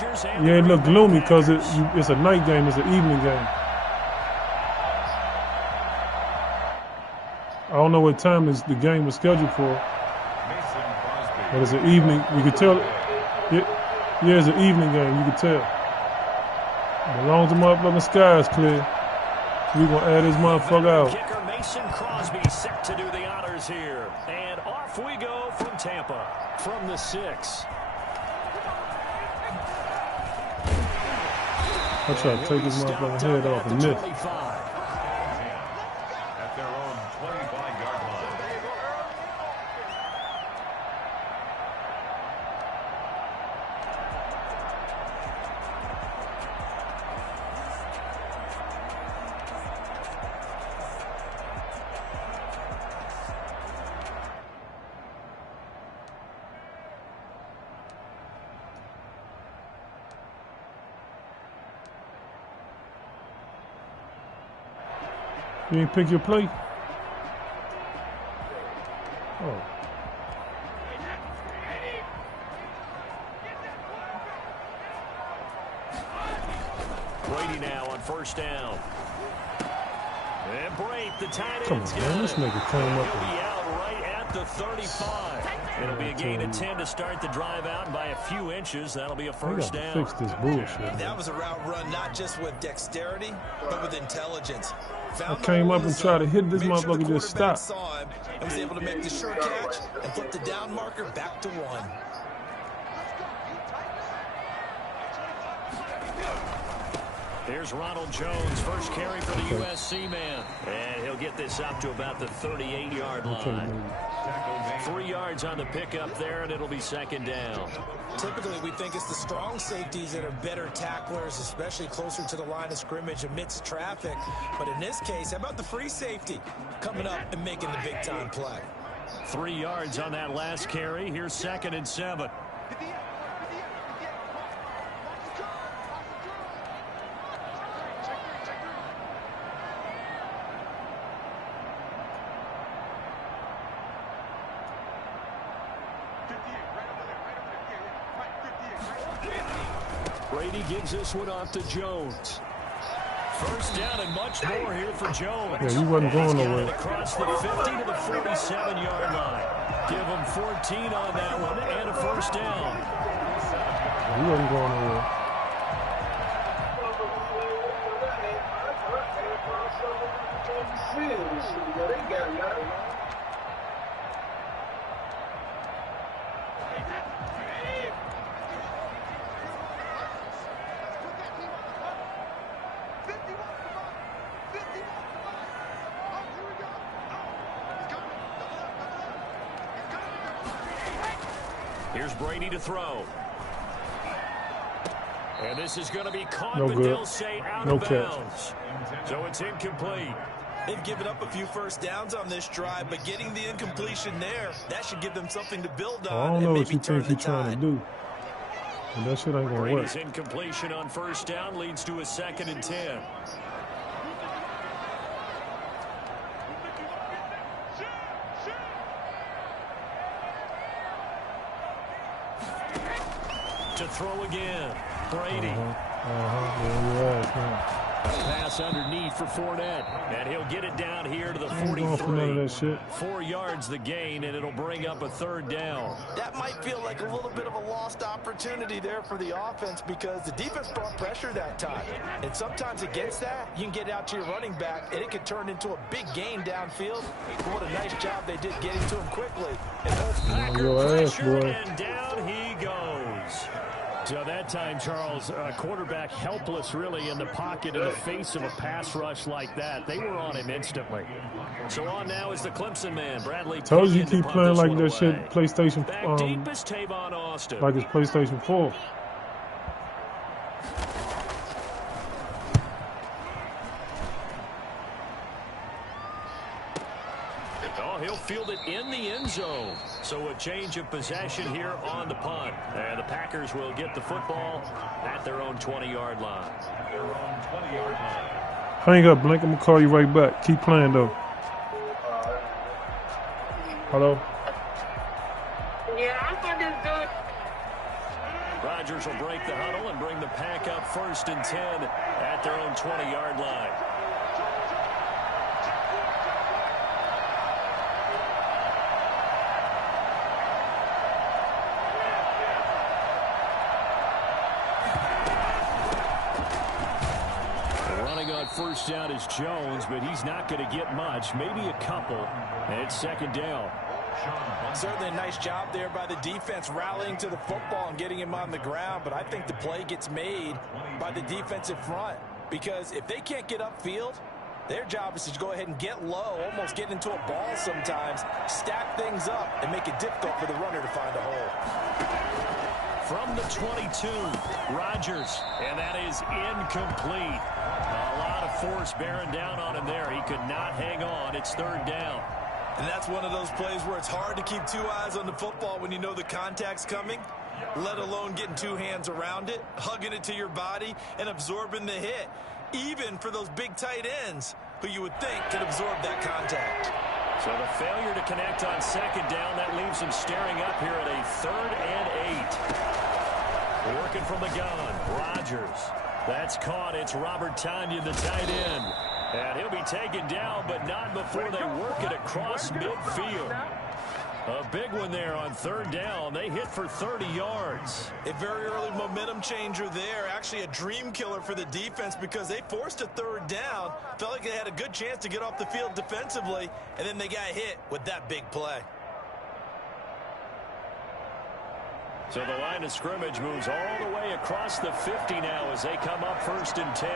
Yeah, it looked gloomy because it's a night game. It's an evening game. I don't know what time the game was scheduled for, but it's an evening. You could tell. Yeah, it's an evening game. You could tell. As long as the motherfucking sky is clear, we gonna add this motherfucker out. Kicker Mason Crosby set to do the honors here, and off we go from Tampa from the 6. I try to take his motherfucking head off and miss. At their own 25-yard line. You ain't pick your plate? Oh. Brady now on first down. And Brady, the tight end. Come on, man. This nigga came up He'll be out right at the 35. It'll be a gain of 10 to start the drive out, and by a few inches, that'll be a first down. Fix this bullshit, man. That was a route run not just with dexterity, but with intelligence. I came up and tried to hit this motherfucker, just stop. Saw him and was able to make the sure catch and flip the down marker back to 1. Here's Ronald Jones, first carry for the USC man. And he'll get this up to about the 38-yard line. 3 yards on the pickup there, and it'll be second down. Typically, we think it's the strong safeties that are better tacklers, especially closer to the line of scrimmage amidst traffic. But in this case, how about the free safety coming up and making the big-time play? 3 yards on that last carry. Here's 2nd and 7. Brady gives this one off to Jones. First down and much more here for Jones. Yeah, he wasn't going nowhere. Across the 50 to the 47-yard line. Give him 14 on that one and a first down. Yeah, he wasn't going nowhere. Here's Brady to throw. And this is going to be caught, No but good. they'll say out No of catch. bounds. So it's incomplete. They've given up a few first downs on this drive, but getting the incompletion there, that should give them something to build on. I don't know and what you maybe turn think the you're trying to do. And that shit ain't gonna work. Brady's incompletion on first down leads to a 2nd and 10. To throw again, Brady. Yeah, you're right, man. Pass underneath for Fournette, and he'll get it down here to the I ain't going for none of that 43. shit. 4 yards the gain, and it'll bring up a 3rd down. That might feel like a little bit of a lost opportunity there for the offense because the defense brought pressure that time. And sometimes against that, you can get out to your running back, and it could turn into a big gain downfield. But what a nice job they did getting to him quickly. And Packer your ass, pressure, boy. and down he goes. So that time, Charles, quarterback helpless really in the pocket in the face of a pass rush like that. They were on him instantly. So on now is the Clemson man, Bradley. Told you Pinion keep to punt playing this like one that away. shit, PlayStation, Back deep is Tavon Austin. like it's PlayStation 4. Oh, he'll field it in the end zone. So a change of possession here on the punt. And the Packers will get the football at their own 20-yard line. Their own 20-yard line. Hang up, Blink. I'm gonna call you right back. Keep playing though. Hello? Yeah, I thought this dude. Rodgers will break the huddle and bring the pack up 1st and 10 at their own 20-yard line. Running on 1st down is Jones, but he's not going to get much, maybe a couple, and it's 2nd down. Certainly a nice job there by the defense rallying to the football and getting him on the ground, but I think the play gets made by the defensive front because if they can't get upfield, their job is to go ahead and get low, almost get into a ball sometimes, stack things up, and make it difficult for the runner to find a hole. From the 22, Rodgers, and that is incomplete. A lot of force bearing down on him there. He could not hang on. It's 3rd down. And that's one of those plays where it's hard to keep 2 eyes on the football when you know the contact's coming, let alone getting 2 hands around it, hugging it to your body, and absorbing the hit, even for those big tight ends who you would think can absorb that contact. So the failure to connect on 2nd down, that leaves him staring up here at a 3rd and 8. Working from the gun, Rodgers. That's caught. It's Robert Tonyan, the tight end. And he'll be taken down, but not before they work it across midfield. A big one there on 3rd down. They hit for 30 yards. A very early momentum changer there. Actually a dream killer for the defense because they forced a 3rd down. Felt like they had a good chance to get off the field defensively, and then they got hit with that big play. So the line of scrimmage moves all the way across the 50 now as they come up 1st and 10.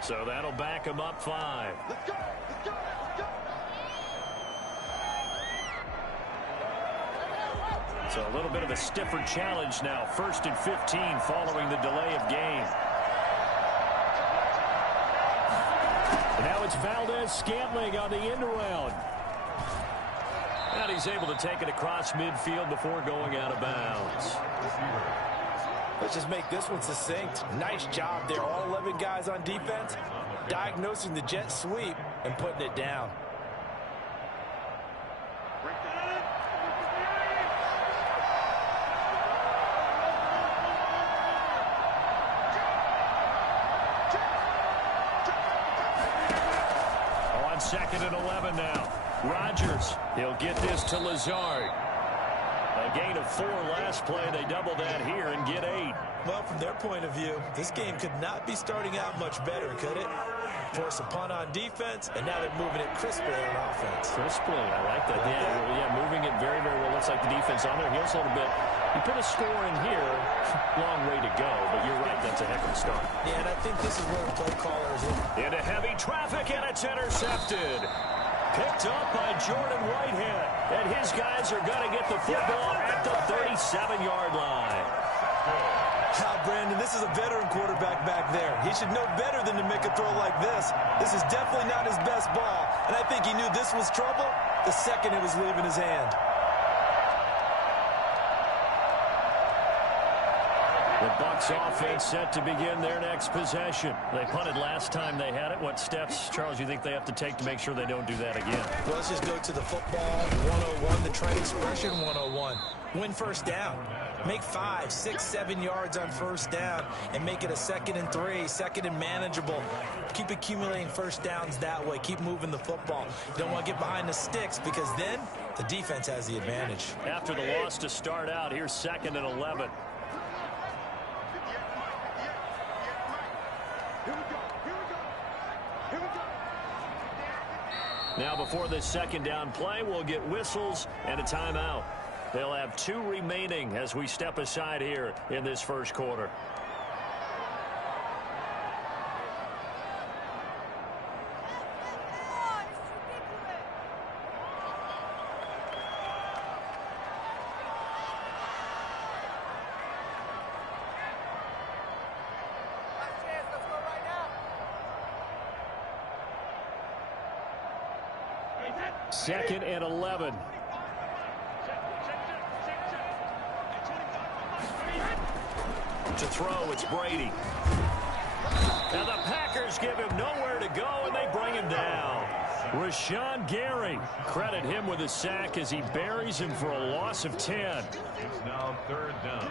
So that'll back him up 5. Let's go! Let's go! Let's go! So a little bit of a stiffer challenge now. 1st and 15 following the delay of game. And now it's Valdez-Scantling on the end around. And he's able to take it across midfield before going out of bounds. Let's just make this one succinct. Nice job there. All 11 guys on defense diagnosing the jet sweep and putting it down. On 2nd and 11 now. Rodgers, he'll get this to Lazard. A gain of 4 last play. They double that here and get 8. Well, from their point of view, this game could not be starting out much better, could it? Force a punt on defense, and now they're moving it crisply on offense. Crisply, I like that. Yeah, moving it very, very well. Looks like the defense on their heels a little bit. You put a score in here, long way to go, but you're right, that's a heck of a start. Yeah, and I think this is where the play caller is in. Into heavy traffic, and it's intercepted. Picked up by Jordan Whitehead. And his guys are going to get the football at the 37-yard line. Brandon, this is a veteran quarterback back there. He should know better than to make a throw like this. This is definitely not his best ball. And I think he knew this was trouble the second it was leaving his hand. The Bucs offense set to begin their next possession. They punted last time they had it. What steps, Charles, you think they have to take to make sure they don't do that again? Well, let's just go to the football 101, the trend expression 101. Win 1st down. Make 5, 6, 7 yards on 1st down and make it a 2nd and 3, 2nd and manageable. Keep accumulating 1st downs that way. Keep moving the football. You don't want to get behind the sticks because then the defense has the advantage. After the loss to start out, here's 2nd and 11. Now before this 2nd down play, we'll get whistles and a timeout. They'll have 2 remaining as we step aside here in this 1st quarter. Second and 11. To throw, it's Brady. Now the Packers give him nowhere to go, and they bring him down. Rashawn Gary, credit him with a sack as he buries him for a loss of 10. It's now 3rd down.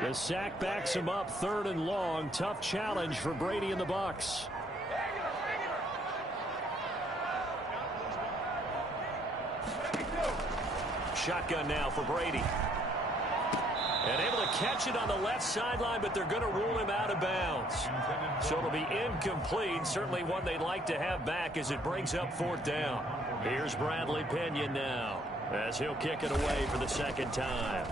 The sack backs him up, 3rd and long. Tough challenge for Brady and the Bucs. Shotgun now for Brady. And able to catch it on the left sideline, but they're going to rule him out of bounds. So it'll be incomplete. Certainly one they'd like to have back as it brings up 4th down. Here's Bradley Pinion now as he'll kick it away for the 2nd time.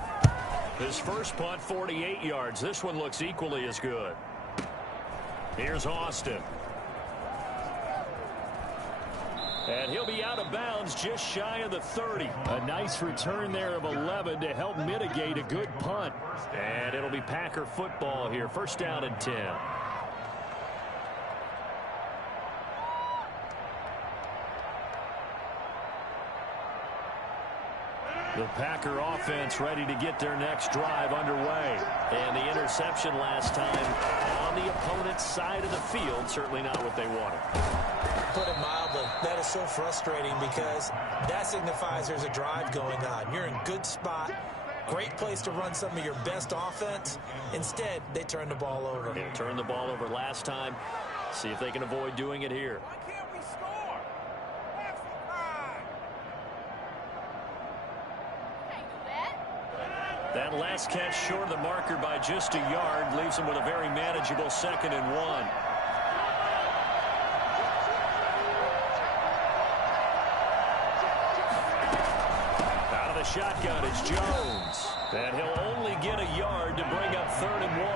His first punt, 48 yards. This one looks equally as good. Here's Austin. And he'll be out of bounds just shy of the 30. A nice return there of 11 to help mitigate a good punt. And it'll be Packer football here. 1st down and 10. The Packer offense ready to get their next drive underway. And the interception last time on the opponent's side of the field, certainly not what they wanted. Put it mildly, that is so frustrating because that signifies there's a drive going on. You're in good spot, great place to run some of your best offense. Instead, they turn the ball over. They turned the ball over last time. See if they can avoid doing it here. Why can't we score? Extra time. That last catch short of the marker by just a yard leaves them with a very manageable 2nd and 1. Out of the shotgun is Jones. And he'll only get a yard to bring up 3rd and 1.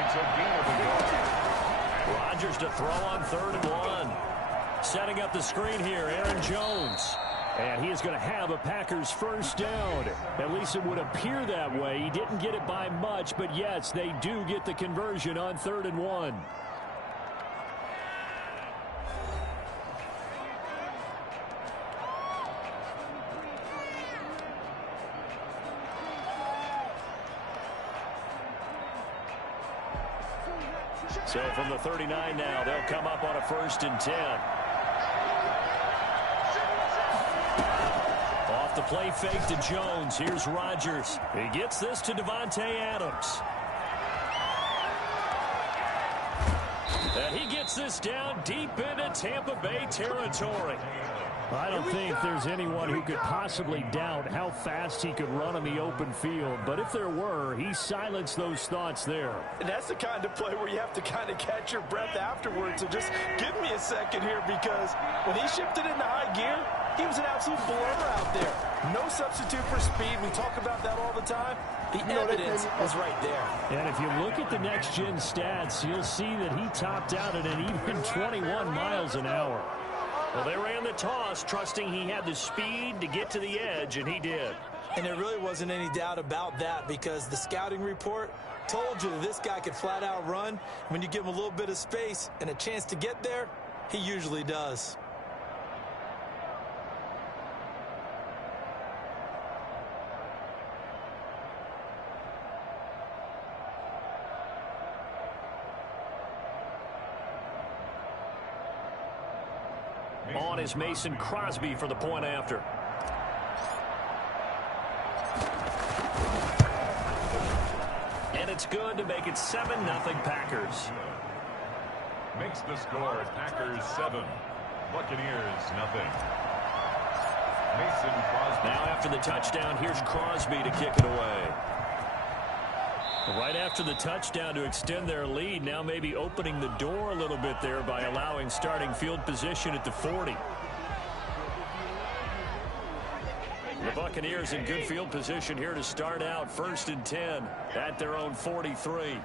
It's a gain of a yard. Rodgers to throw on 3rd and 1. Setting up the screen here, Aaron Jones. And he is going to have a Packers first down. At least it would appear that way. He didn't get it by much, but yes, they do get the conversion on 3rd and 1. So from the 39 now, they'll come up on a 1st and 10. Off the play fake to Jones. Here's Rodgers. He gets this to Devontae Adams. And he gets this down deep into Tampa Bay territory. I don't think there's anyone who could possibly doubt how fast he could run on the open field. But if there were, he silenced those thoughts there. And that's the kind of play where you have to kind of catch your breath afterwards. So just give me a second here, because when he shifted into high gear, he was an absolute blur out there. No substitute for speed. We talk about that all the time. The evidence was right there. And if you look at the next-gen stats, you'll see that he topped out at an even 21 miles an hour. Well, they ran the toss, trusting he had the speed to get to the edge, and he did. And there really wasn't any doubt about that, because the scouting report told you that this guy could flat out run. When you give him a little bit of space and a chance to get there, he usually does. On is Mason Crosby for the point after. And it's good to make it 7-0 Packers. Makes the score Packers 7, Buccaneers 0. Mason Crosby. Now after the touchdown, here's Crosby to kick it away. Right after the touchdown to extend their lead, now maybe opening the door a little bit there by allowing starting field position at the 40. The Buccaneers in good field position here to start out. 1st and 10 at their own 43.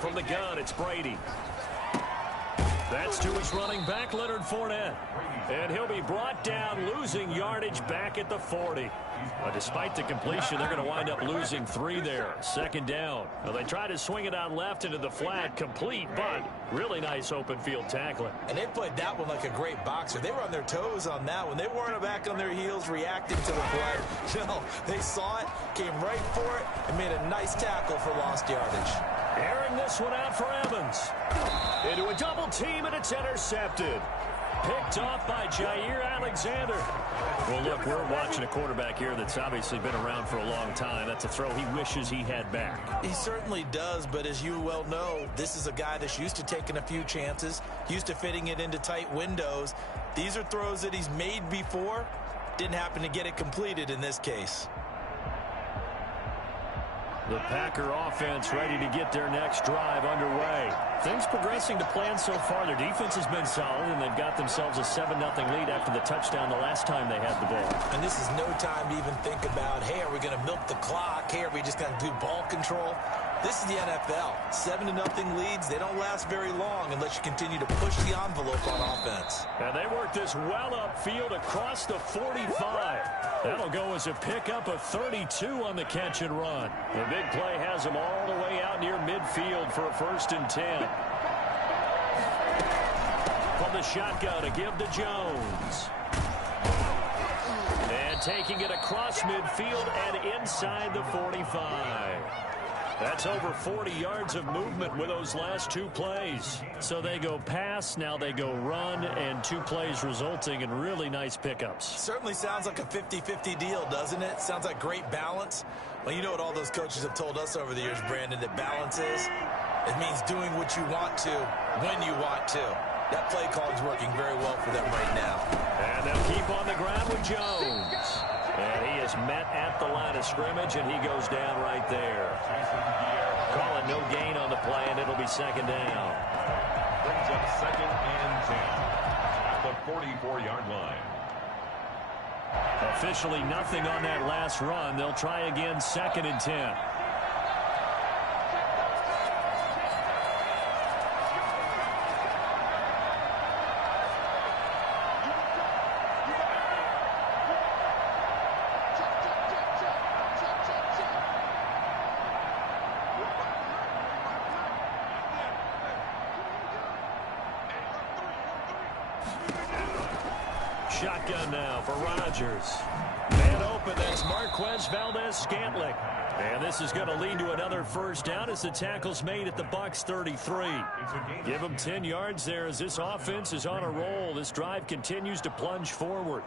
From the gun, it's Brady. That's to his running back, Leonard Fournette. And he'll be brought down, losing yardage back at the 40. But despite the completion, they're going to wind up losing 3 there. Second down. Well, they try to swing it out left into the flat, complete, but really nice open field tackling. And they played that one like a great boxer. They were on their toes on that one. They weren't back on their heels reacting to the play. No, they saw it, came right for it, and made a nice tackle for lost yardage. Airing this one out for Evans. Into a double team, and it's intercepted. Picked off by Jair Alexander. Well, look, we're watching a quarterback here that's obviously been around for a long time. That's a throw he wishes he had back. He certainly does, but as you well know, this is a guy that's used to taking a few chances, used to fitting it into tight windows. These are throws that he's made before. Didn't happen to get it completed in this case. The Packer offense ready to get their next drive underway. Things progressing to plan so far. Their defense has been solid, and they've got themselves a 7-0 lead after the touchdown the last time they had the ball. And this is no time to even think about, hey, are we going to milk the clock? Hey, are we just going to do ball control? This is the NFL. 7-0 leads, they don't last very long unless you continue to push the envelope on offense. And they work this well upfield across the 45. That'll go as a pickup of 32 on the catch and run. The big play has them all the way out near midfield for a 1st and 10. From the shotgun to give to Jones. And taking it across midfield and inside the 45. That's over 40 yards of movement with those last 2 plays. So they go pass, now they go run, and 2 plays resulting in really nice pickups. Certainly sounds like a 50-50 deal, doesn't it? Sounds like great balance. Well, you know what all those coaches have told us over the years, Brandon, that balance is? It means doing what you want to, when you want to. That play calling's working very well for them right now. And they'll keep on the ground with Jones. And he is met at the line of scrimmage, and he goes down right there. Calling no gain on the play, and it'll be 2nd down. Brings up 2nd and 10 at the 44-yard line. Officially nothing on that last run. They'll try again, 2nd and 10. Shotgun now for Rodgers. Man open, that's Marquez Valdez-Scantling. And this is going to lead to another 1st down as the tackle's made at the Bucs 33. Give them 10 yards there as this offense is on a roll. This drive continues to plunge forward.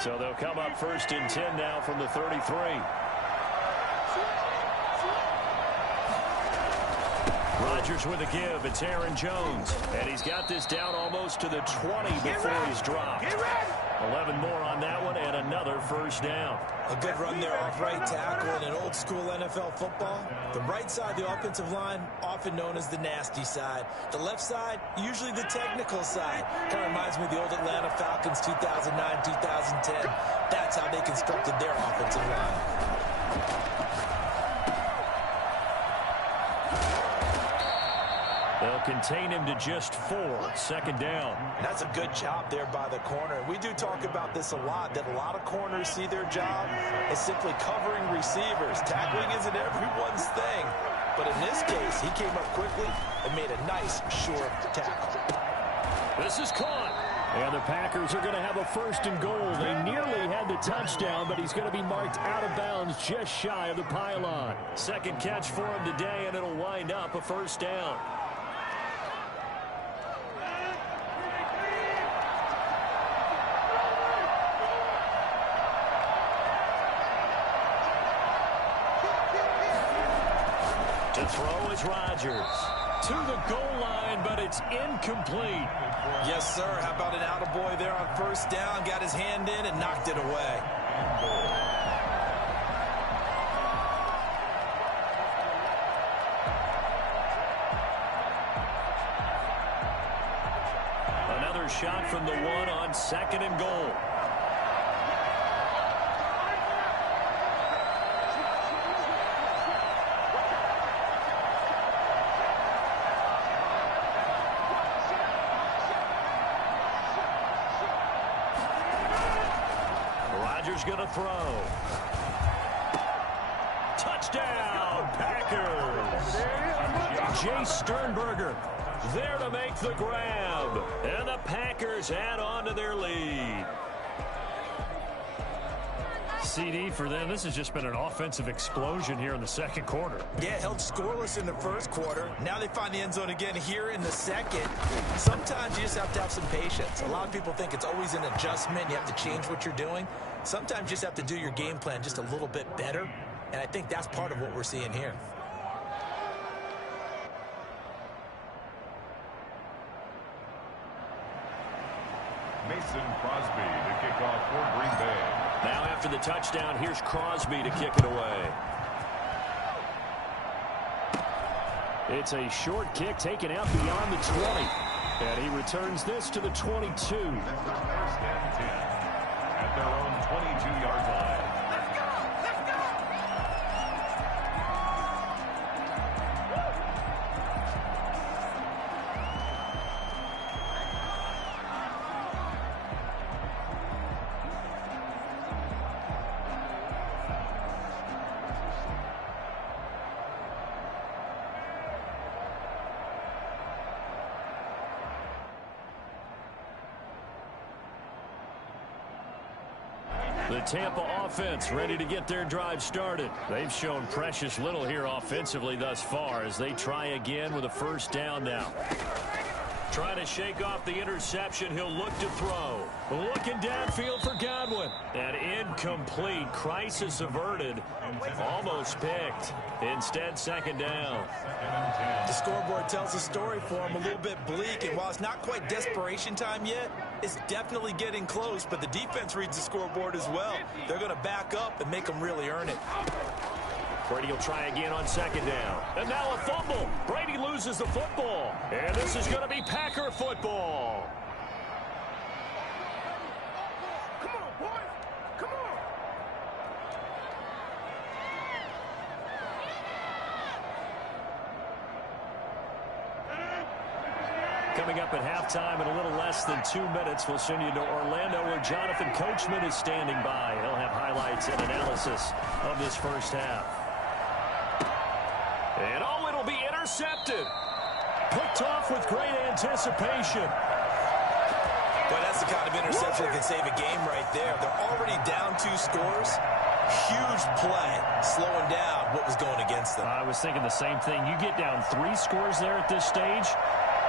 So they'll come up 1st and 10 now from the 33. Rodgers with a give. It's Aaron Jones. And he's got this down almost to the 20 before he's dropped. 11 more on that one and another 1st down. A good run there off right tackle in an old school NFL football. The right side, the offensive line, often known as the nasty side. The left side, usually the technical side. Kind of reminds me of the old Atlanta Falcons 2009, 2010. That's how they constructed their offensive line. They'll contain him to just 4. 2nd down. And that's a good job there by the corner. We do talk about this a lot, that a lot of corners see their job as simply covering receivers. Tackling isn't everyone's thing. But in this case, he came up quickly and made a nice, short tackle. This is caught. And the Packers are going to have a 1st and goal. They nearly had the touchdown, but he's going to be marked out of bounds just shy of the pylon. 2nd catch for him today, and it'll wind up a 1st down. To throw is Rodgers. To the goal line, but it's incomplete. Yes, sir. How about an attaboy there on 1st down? Got his hand in and knocked it away. Another shot from the 1 on 2nd and goal. is going to throw. Touchdown, Packers. Jay Sternberger there to make the grab. And the Packers add on to their lead. CD for them. This has just been an offensive explosion here in the second quarter. Yeah, held scoreless in the first quarter. Now they find the end zone again here in the second. Sometimes you just have to have some patience. A lot of people think it's always an adjustment. You have to change what you're doing. Sometimes you just have to do your game plan just a little bit better. And I think that's part of what we're seeing here. Mason Crosby to kick off for Green Bay. Now after the touchdown, here's Crosby to kick it away. It's a short kick taken out beyond the 20. And he returns this to the 22. First and 10 at their own 22-yard line. The Tampa offense ready to get their drive started. They've shown precious little here offensively thus far as they try again with a first down now. Trying to shake off the interception. He'll look to throw. Looking downfield for Godwin. And incomplete. Crisis averted. Almost picked. Instead, second down. The scoreboard tells the story for him, a little bit bleak. And while it's not quite desperation time yet, it's definitely getting close. But the defense reads the scoreboard as well. They're going to back up and make them really earn it. Brady will try again on second down. And now a fumble. Brady loses the football. And this is going to be Packer football. Come on, boys. Come on. Coming up at halftime in a little less than 2 minutes, we'll send you to Orlando where Jonathan Coachman is standing by. He'll have highlights and analysis of this first half. And oh, it'll be intercepted. Picked off with great anticipation. Boy, that's the kind of interception that can save a game right there. They're already down 2 scores. Huge play, slowing down what was going against them. I was thinking the same thing. You get down 3 scores there at this stage,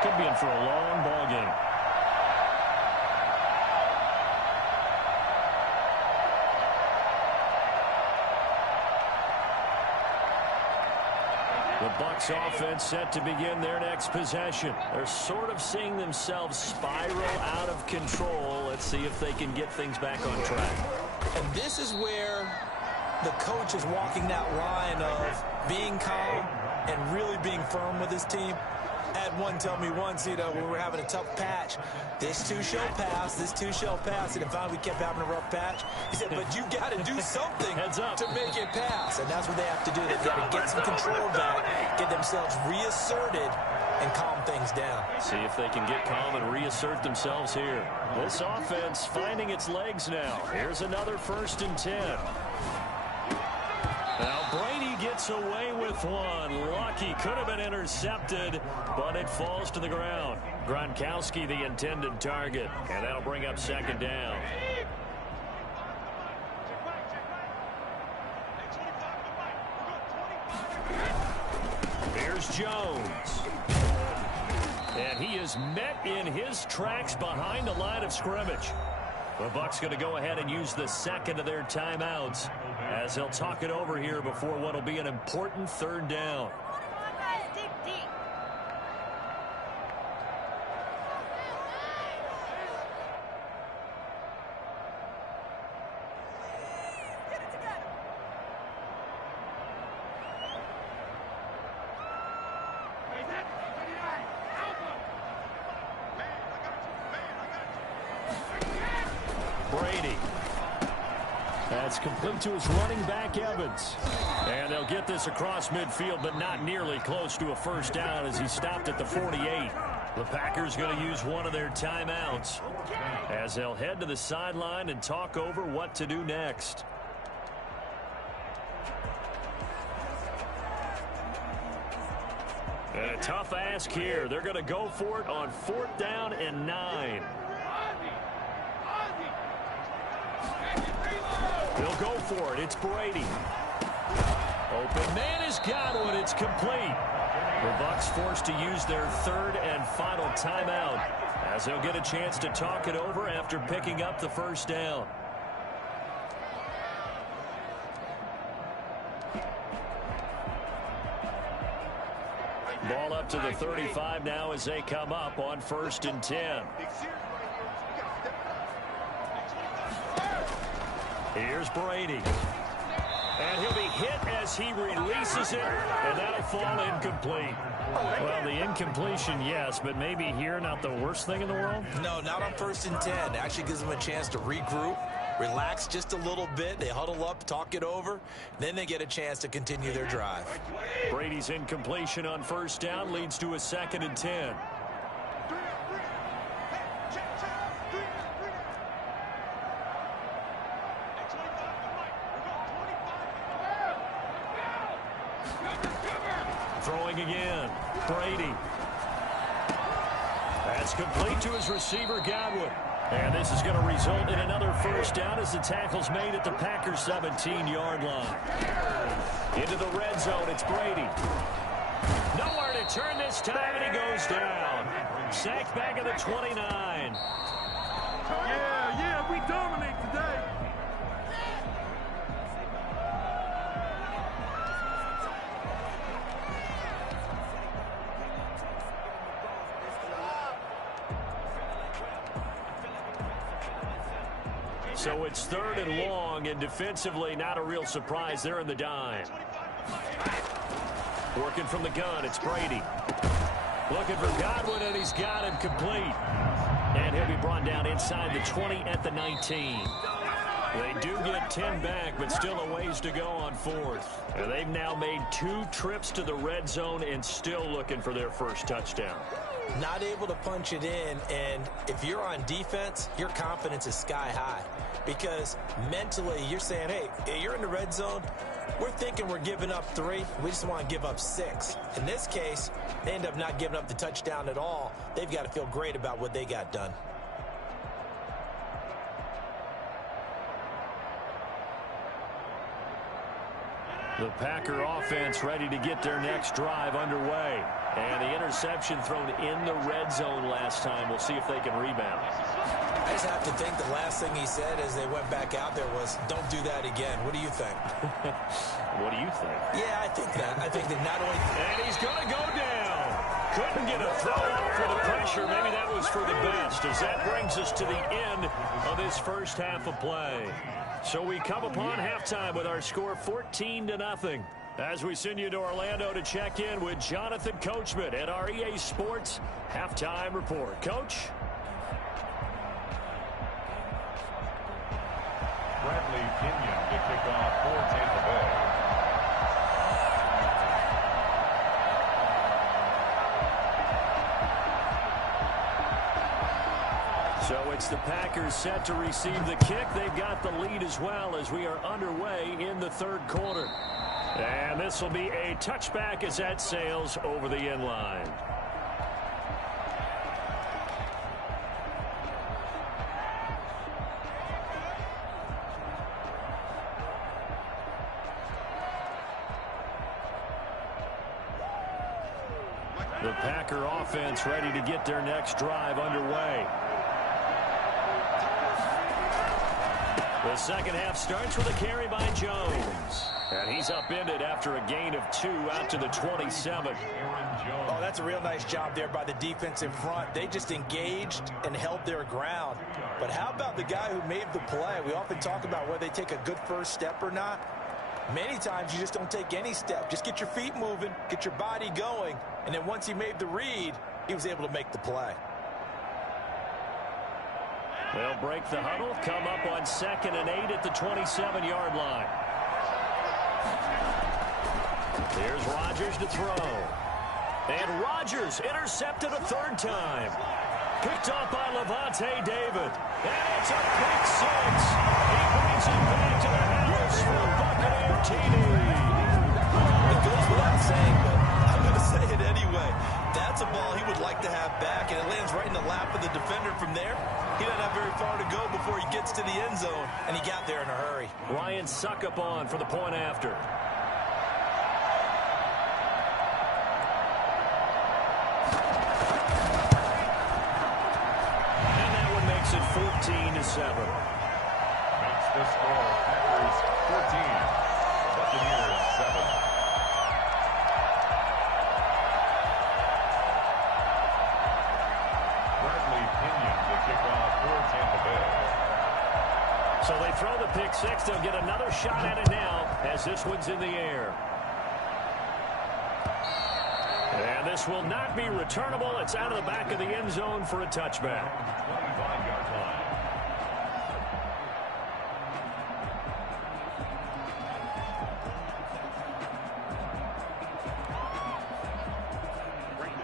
could be in for a long ball game. The Bucs offense set to begin their next possession. They're sort of seeing themselves spiral out of control. Let's see if they can get things back on track. And this is where the coach is walking that line of being calm and really being firm with his team. I had one tell me once, when we were having a tough patch, this too shall pass, this too shall pass. And finally we kept having a rough patch. He said, but you got to do something to make it pass. And that's what they have to do. They've got to get some control back, get themselves reasserted, and calm things down. See if they can get calm and reassert themselves here. This offense finding its legs now. Here's another 1st and 10. Now Brady gets away with one. Lucky, could have been intercepted, but it falls to the ground. Gronkowski the intended target, and that'll bring up second down. Here's Jones. And he is met in his tracks behind the line of scrimmage. The Bucs going to go ahead and use the second of their timeouts as they'll talk it over here before what will be an important 3rd down. pass complete to his running back, Evans. And they'll get this across midfield, but not nearly close to a first down as he stopped at the 48. The Packers going to use one of their timeouts as they'll head to the sideline and talk over what to do next. And a tough ask here. They're going to go for it on 4th down and 9. They'll go for it. It's Brady. Open man is Godwin. It's complete. The Bucs forced to use their 3rd and final timeout as they'll get a chance to talk it over after picking up the first down. Ball up to the 35 now as they come up on 1st and 10. Here's Brady. And he'll be hit as he releases it, and that'll fall incomplete. Well, the incompletion, yes, but maybe here not the worst thing in the world? No, not on 1st and 10. Actually gives them a chance to regroup, relax just a little bit. They huddle up, talk it over. Then they get a chance to continue their drive. Brady's incompletion on 1st down leads to a 2nd and 10. Throwing again. Brady. That's complete to his receiver, Godwin. And this is going to result in another first down as the tackle's made at the Packers' 17-yard line. Into the red zone, it's Brady. Nowhere to turn this time, and he goes down. Sacked back at the 29. Yeah, we dominate today. So it's 3rd and long, and defensively not a real surprise. They're in the dime. Working from the gun, it's Brady. Looking for Godwin, and he's got him complete. And he'll be brought down inside the 20 at the 19. They do get 10 back, but still a ways to go on 4th. And they've now made 2 trips to the red zone and still looking for their first touchdown. Not able to punch it in, and if you're on defense, your confidence is sky high. Because mentally, you're saying, hey, you're in the red zone. We're thinking we're giving up 3. We just want to give up 6. In this case, they end up not giving up the touchdown at all. They've got to feel great about what they got done. The Packer offense ready to get their next drive underway. And the interception thrown in the red zone last time. We'll see if they can rebound. I just have to think the last thing he said as they went back out there was, don't do that again. What do you think? What do you think? Yeah, I think that. I think that not only... And he's going to go down. Couldn't get a throw off for the pressure. Maybe that was for the best, as that brings us to the end of this first half of play. So we come upon halftime with our score 14-0. As we send you to Orlando to check in with Jonathan Coachman at our EA Sports Halftime Report. Coach? Bradley Pinion to kick off for Tampa Bay. So it's the Packers set to receive the kick. They've got the lead as well as we are underway in the 3rd quarter. And this will be a touchback as that sails over the end line. The Packer offense ready to get their next drive underway. The second half starts with a carry by Jones. And he's upended after a gain of 2 out to the 27. Oh, that's a real nice job there by the defense in front. They just engaged and held their ground. But how about the guy who made the play? We often talk about whether they take a good first step or not. Many times you just don't take any step. Just get your feet moving, get your body going, and then once he made the read, he was able to make the play. They'll break the huddle, come up on 2nd and 8 at the 27-yard line. Here's Rodgers to throw. And Rodgers intercepted a 3rd time. Picked off by Levante David. And it's a pick 6. He brings it back to the house for a Buccaneer TD. It goes without saying, but I'm going to say it anyway. That's a ball he would like to have back, and it lands right in the lap of the defender from there. He doesn't have very far to go before he gets to the end zone, and he got there in a hurry. Ryan Succop for the point after. And that one makes it 14-7. That's the score. Packers 14. Buccaneers 7. So they throw the pick 6. They'll get another shot at it now as this one's in the air. And this will not be returnable. It's out of the back of the end zone for a touchback. 25-yard line.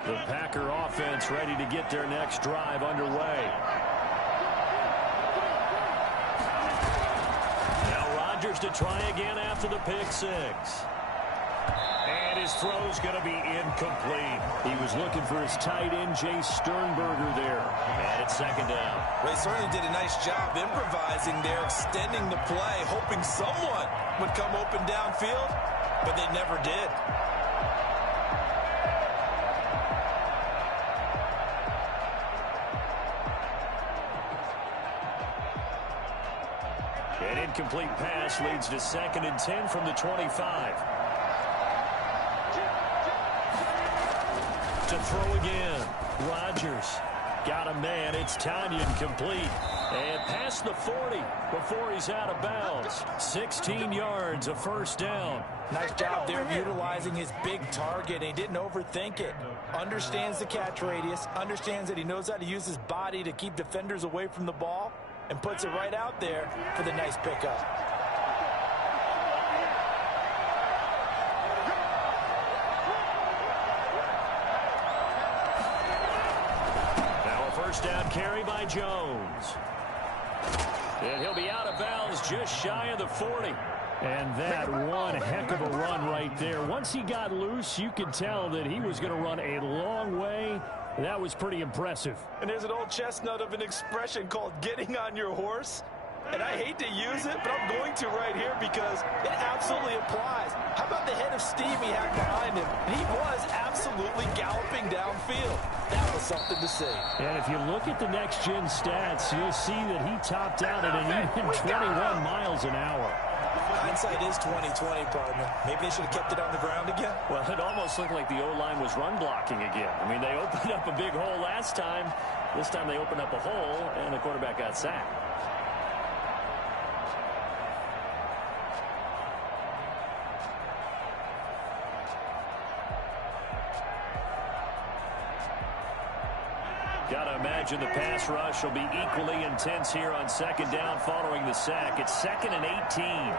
The Packer offense ready to get their next drive underway. Rodgers to try again after the pick 6. And his throw's going to be incomplete. He was looking for his tight end, Jay Sternberger there. And it's 2nd down. Well, he certainly did a nice job improvising there, extending the play, hoping someone would come open downfield, but they never did. An incomplete pass leads to 2nd and 10 from the 25. To throw again. Rodgers got a man. It's Tanyan complete. And past the 40 before he's out of bounds. 16 yards, a 1st down. Nice job there utilizing his big target. He didn't overthink it. Understands the catch radius. Understands that he knows how to use his body to keep defenders away from the ball. And puts it right out there for the nice pickup. Now a 1st down carry by Jones. And he'll be out of bounds just shy of the 40. And that one heck of a run right there. Once he got loose, you could tell that he was going to run a long way. That was pretty impressive. And there's an old chestnut of an expression called getting on your horse. And I hate to use it, but I'm going to right here because it absolutely applies. How about the head of steam he had behind him? He was absolutely galloping downfield. That was something to see. And if you look at the next-gen stats, you'll see that he topped out at an even 21 miles an hour. Hindsight is 20/20, partner. Maybe they should have kept it on the ground again. Well, it almost looked like the O-line was run blocking again. I mean, they opened up a big hole last time. This time they opened up a hole, and the quarterback got sacked. Got to imagine the pass rush will be equally intense here on 2nd down following the sack. It's 2nd and 18.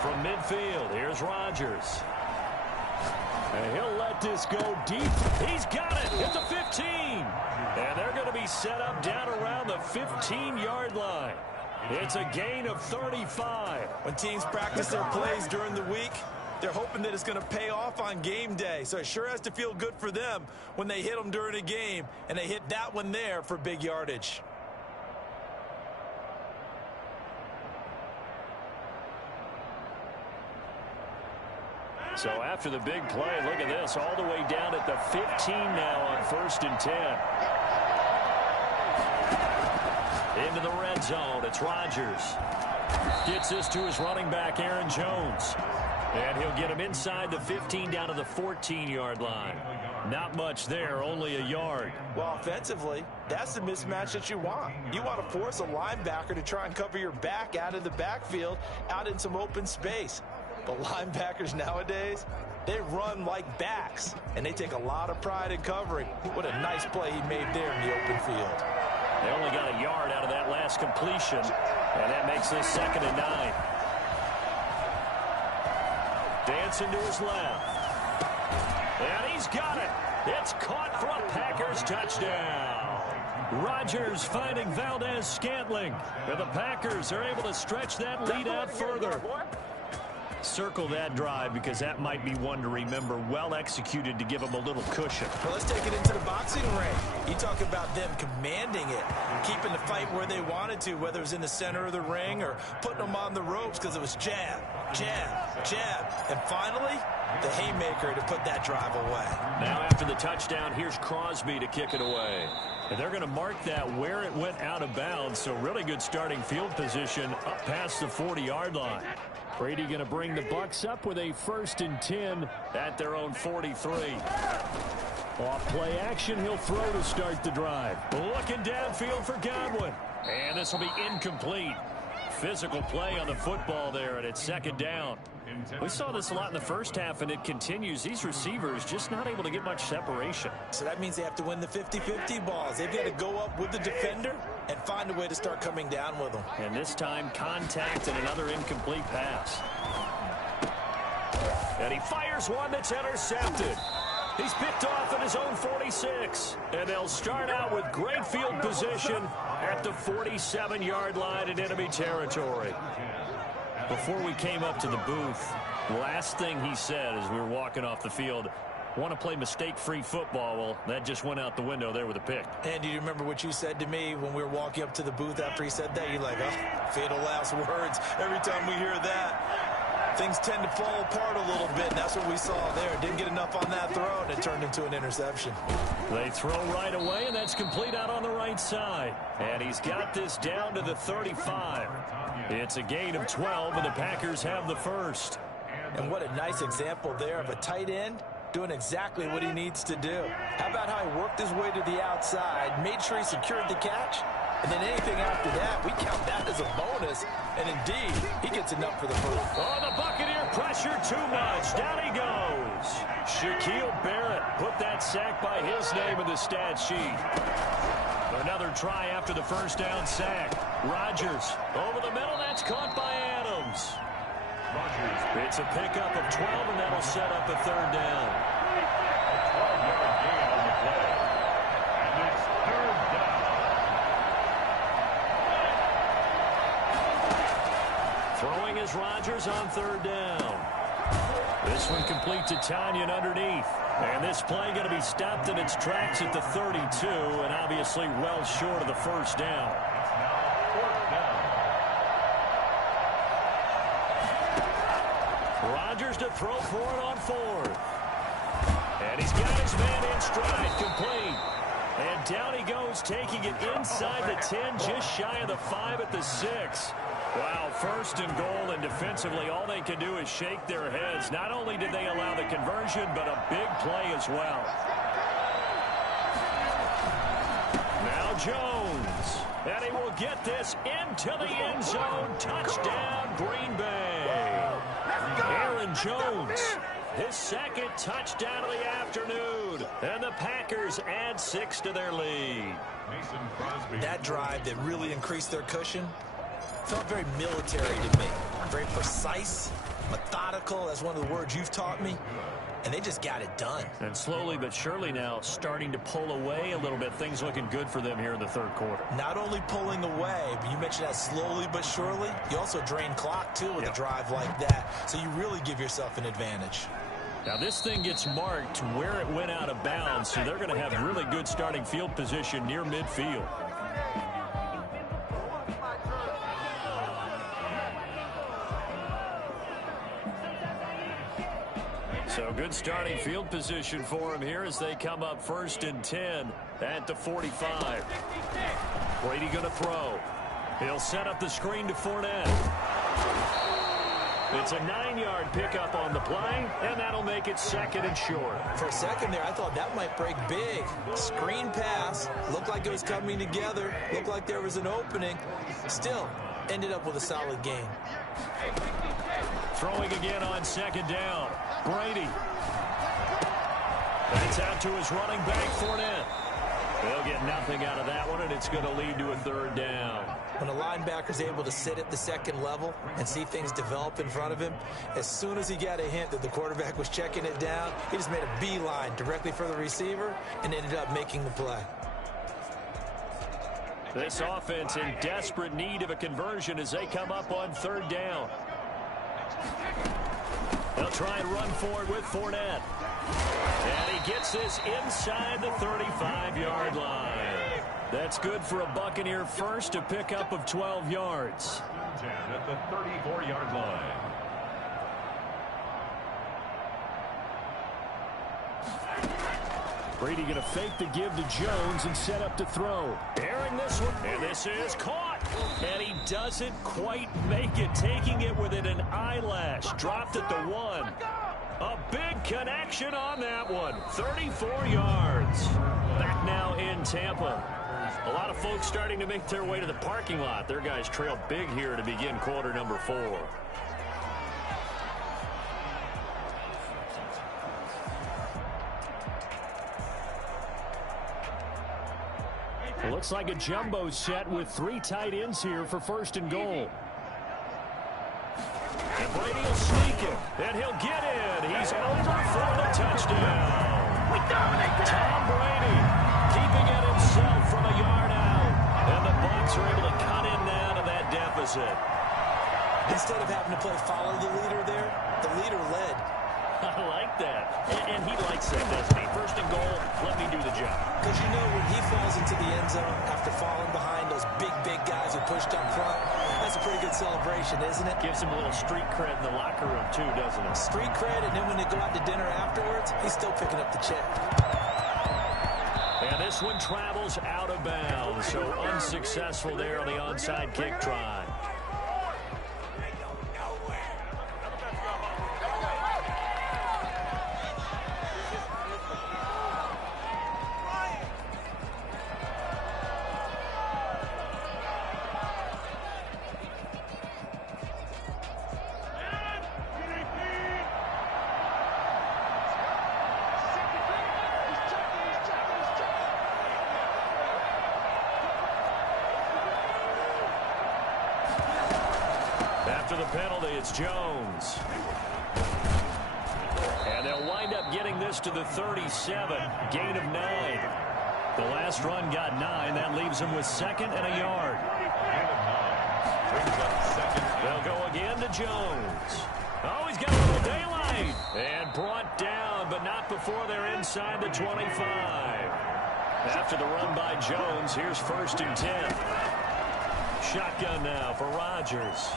From midfield, here's Rodgers. And he'll let this go deep. He's got it at the 15. And they're going to be set up down around the 15-yard line. It's a gain of 35. When teams practice their plays during the week, they're hoping that it's going to pay off on game day. So it sure has to feel good for them when they hit them during a game. And they hit that one there for big yardage. So after the big play, look at this, all the way down at the 15 now on 1st and 10. Into the red zone, it's Rodgers. Gets this to his running back, Aaron Jones. And he'll get him inside the 15 down to the 14-yard line. Not much there, only a yard. Well, offensively, that's the mismatch that you want. You want to force a linebacker to try and cover your back out of the backfield, out in some open space. But linebackers nowadays, they run like backs, and they take a lot of pride in covering. What a nice play he made there in the open field. They only got a yard out of that last completion, and that makes this 2nd and 9. Dancing to his left. And he's got it. It's caught for a Packers touchdown. Rodgers finding Valdez-Scantling. And the Packers are able to stretch that lead out further. Circle that drive because that might be one to remember. Well executed to give them a little cushion. Well, let's take it into the boxing ring. You talk about them commanding it, keeping the fight where they wanted to, whether it was in the center of the ring or putting them on the ropes because it was jab, jab, jab. And finally, the haymaker to put that drive away. Now after the touchdown, here's Crosby to kick it away. And they're going to mark that where it went out of bounds. So really good starting field position up past the 40-yard line. Brady going to bring the Bucs up with a 1st and 10 at their own 43. Off play action, he'll throw to start the drive. Looking downfield for Godwin. And this will be incomplete. Physical play on the football there, and it's 2nd down. We saw this a lot in the first half, and it continues. These receivers just not able to get much separation. So that means they have to win the 50-50 balls. They've got to go up with the defender and find a way to start coming down with them. And this time, contact and another incomplete pass. And he fires one that's intercepted. He's picked off at his own 46. And they'll start out with great field position at the 47-yard line in enemy territory. Before we came up to the booth, last thing he said as we were walking off the field, want to play mistake-free football. Well, that just went out the window there with a pick. And do you remember what you said to me when we were walking up to the booth after he said that? You're like, oh, fatal last words. Every time we hear that, things tend to fall apart a little bit, and that's what we saw there. Didn't get enough on that throw, and it turned into an interception. They throw right away, and that's complete out on the right side. And he's got this down to the 35. It's a gain of 12, and the Packers have the first. And what a nice example there of a tight end doing exactly what he needs to do. How about how he worked his way to the outside, made sure he secured the catch, and then anything after that, we count that as a bonus. And indeed, he gets enough for the first. Oh, the Buccaneer pressure too much. Down he goes. Shaquille Barrett put that sack by his name in the stat sheet. Another try after the first down sack. Rodgers over the middle. That's caught by Adams. It's a pickup of 12, and that'll set up a 3rd down. A 12-yard gain on the play. And it's 3rd down. Throwing is Rodgers on 3rd down. This one complete to Tanyan underneath. And this play going to be stopped in its tracks at the 32, and obviously well short of the first down. It's now 4th down. Rodgers to throw for it on 4th. And he's got his man in stride, complete. And down he goes, taking it inside the 10, just shy of the 5 at the 6. Wow, 1st and goal, and defensively all they can do is shake their heads. Not only did they allow the conversion, but a big play as well. Now Jones, and he will get this into the end zone. Touchdown, Green Bay. Aaron Jones, his 2nd touchdown of the afternoon, and the Packers add 6 to their lead. Mason Crosby. That drive that really increased their cushion felt very military to me. Very precise, methodical. That's one of the words you've taught me. And they just got it done. And slowly but surely now starting to pull away a little bit. Things looking good for them here in the 3rd quarter. Not only pulling away, but you mentioned that slowly but surely. You also drain clock, too, with a drive like that. So you really give yourself an advantage. Now this thing gets marked where it went out of bounds, so they're going to have really good starting field position near midfield. So good starting field position for him here as they come up 1st and 10 at the 45. Brady going to throw. He'll set up the screen to Fournette. It's a 9-yard pickup on the play, and that'll make it 2nd and short. For a second there, I thought that might break big. Screen pass. Looked like it was coming together. Looked like there was an opening. Still, ended up with a solid gain. Throwing again on 2nd down. Brady. That's out to his running back, Fournette. They'll get nothing out of that one, and it's going to lead to a 3rd down. When a linebacker's able to sit at the 2nd level and see things develop in front of him, as soon as he got a hint that the quarterback was checking it down, he just made a beeline directly for the receiver and ended up making the play. This offense in desperate need of a conversion as they come up on 3rd down. They'll try and run forward with Fournette. And he gets this inside the 35-yard line. That's good for a Buccaneer first, to pick up of 12 yards. 10 at the 34-yard line. Brady going to fake the give to Jones and set up to throw. Airing this one, and this is caught. And he doesn't quite make it, taking it within an eyelash. Dropped at the 1. A big connection on that one. 34 yards. Back now in Tampa. A lot of folks starting to make their way to the parking lot. Their guys trail big here to begin quarter number 4. It looks like a jumbo set with 3 tight ends here for 1st and goal. And Brady will sneak it, and he'll get in. He's over for the touchdown. Tom Brady keeping it himself from a yard out. And the Bucs are able to cut in now to that deficit. Instead of having to play follow the leader there, the leader led. I like that. And he likes that, doesn't he? 1st and goal, let me do the job. Because you know when he falls into the end zone after falling behind those big guys who pushed up front, that's a pretty good celebration, isn't it? Gives him a little street cred in the locker room, too, doesn't it? Street cred, and then when they go out to dinner afterwards, he's still picking up the check. And this one travels out of bounds, so unsuccessful there on the onside kick try. After the penalty, it's Jones. And they'll wind up getting this to the 37, gain of 9. The last run got 9. That leaves them with 2nd and a yard. They'll go again to Jones. Oh, he's got a little daylight. And brought down, but not before they're inside the 25. After the run by Jones, here's 1st and 10. Shotgun now for Rodgers.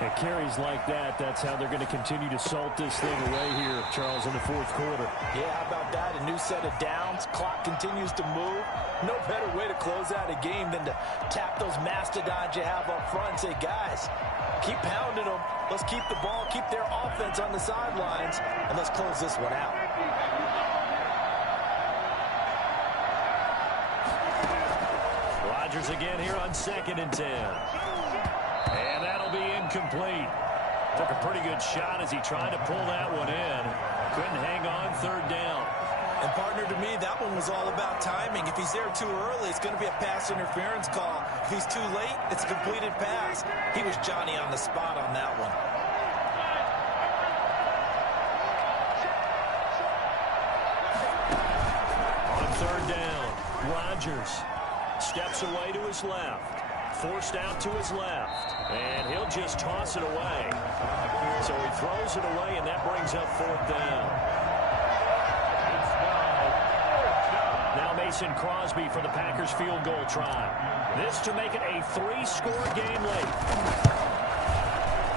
And carries like that, that's how they're going to continue to salt this thing away here, Charles, in the 4th quarter. Yeah, how about that? A new set of downs. Clock continues to move. No better way to close out a game than to tap those mastodons you have up front and say, guys, keep pounding them. Let's keep the ball, keep their offense on the sidelines, and let's close this one out. Rodgers again here on 2nd and 10. And that'll be incomplete. Took a pretty good shot as he tried to pull that one in. Couldn't hang on 3rd down. And partner, to me, that one was all about timing. If he's there too early, it's going to be a pass interference call. If he's too late, it's a completed pass. He was Johnny on the spot on that one. On 3rd down, Rodgers steps away to his left. Forced out to his left. And he'll just toss it away. So he throws it away, and that brings up 4th down. Now Mason Crosby for the Packers field goal try. This to make it a 3-score game late.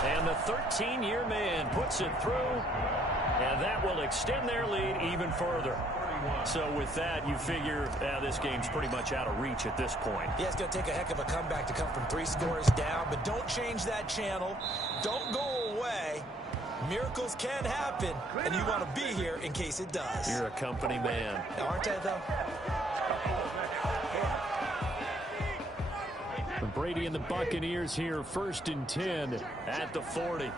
And the 13-year man puts it through. And that will extend their lead even further. So with that, you figure this game's pretty much out of reach at this point. Yeah, it's going to take a heck of a comeback to come from 3 scores down, but don't change that channel. Don't go away. Miracles can happen, and you want to be here in case it does. You're a company man. Aren't I, though? Brady and the Buccaneers here, 1st and 10 at the 40.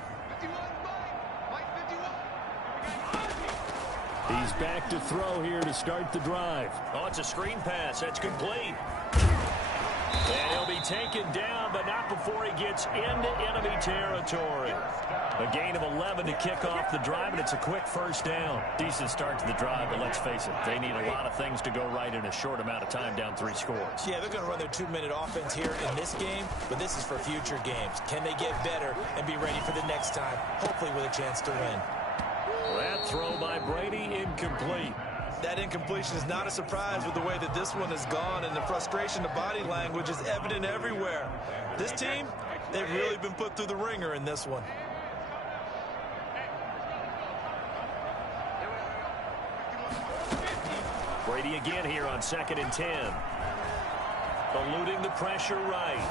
He's back to throw here to start the drive. Oh, it's a screen pass. That's complete. And he'll be taken down, but not before he gets into enemy territory. A gain of 11 to kick off the drive, and it's a quick 1st down. Decent start to the drive, but let's face it, they need a lot of things to go right in a short amount of time, down 3 scores. Yeah, they're going to run their 2-minute offense here in this game, but this is for future games. Can they get better and be ready for the next time, hopefully with a chance to win? That throw by Brady, incomplete. That incompletion is not a surprise with the way that this one has gone, and the frustration, the body language is evident everywhere. This team, they've really been put through the ringer in this one. Brady again here on 2nd and 10. Eluding the pressure right.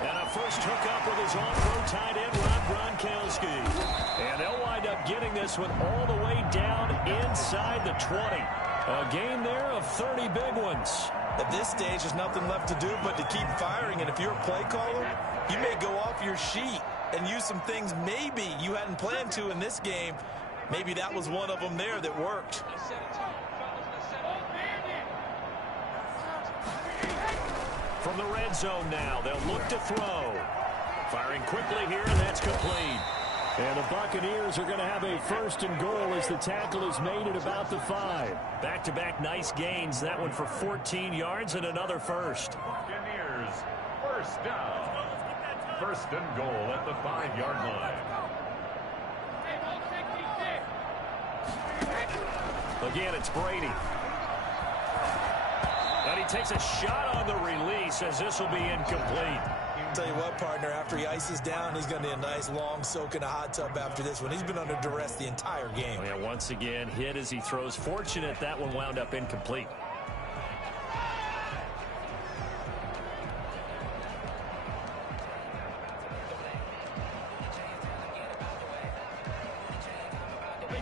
And a first hookup with his all-pro tight end, Rob Gronkowski. And they'll wind up getting this one all the way down inside the 20. A gain there of 30 big ones. At this stage, there's nothing left to do but to keep firing. And if you're a play caller, you may go off your sheet and use some things maybe you hadn't planned to in this game. Maybe that was one of them there that worked. From the red zone now, they'll look to throw. Firing quickly here, and that's complete. And the Buccaneers are going to have a 1st and goal as the tackle is made at about the 5. Back-to-back nice gains. That one for 14 yards and another first. Buccaneers, 1st down. 1st and goal at the 5-yard line. Again, it's Brady. And he takes a shot on the release as this will be incomplete. Tell you what, partner, after he ices down, he's going to need a nice long soak in a hot tub after this one. He's been under duress the entire game. Oh, yeah, once again, hit as he throws. Fortunate that one wound up incomplete.